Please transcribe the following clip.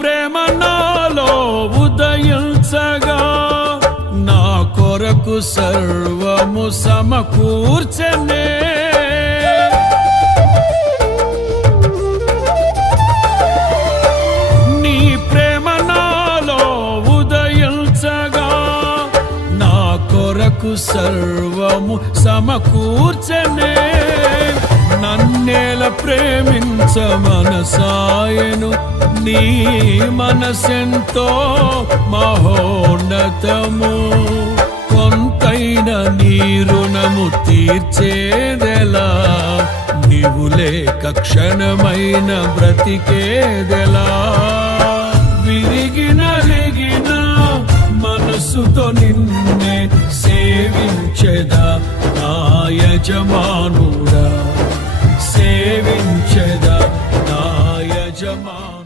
ప్రేమ నాలో ఉదయించగా నా కొరకు సర్వము సమకూర్చనే. నీ ప్రేమ నాలో ఉదయించగా నా కొరకు సర్వము సమకూర్చనే. నన్నేల ప్రేమించ మనసాయను నీ మనసెంతో మహోన్నతము. కొంతైన నీ రుణము తీర్చేదెలా, నీవు లేక క్షణమైన బ్రతికేదెలా. విరిగిన నలిగిన మనసుతో నిన్నే సేవించెదా నా యజమానుడా, సేవించెదా నా యజమానుడా.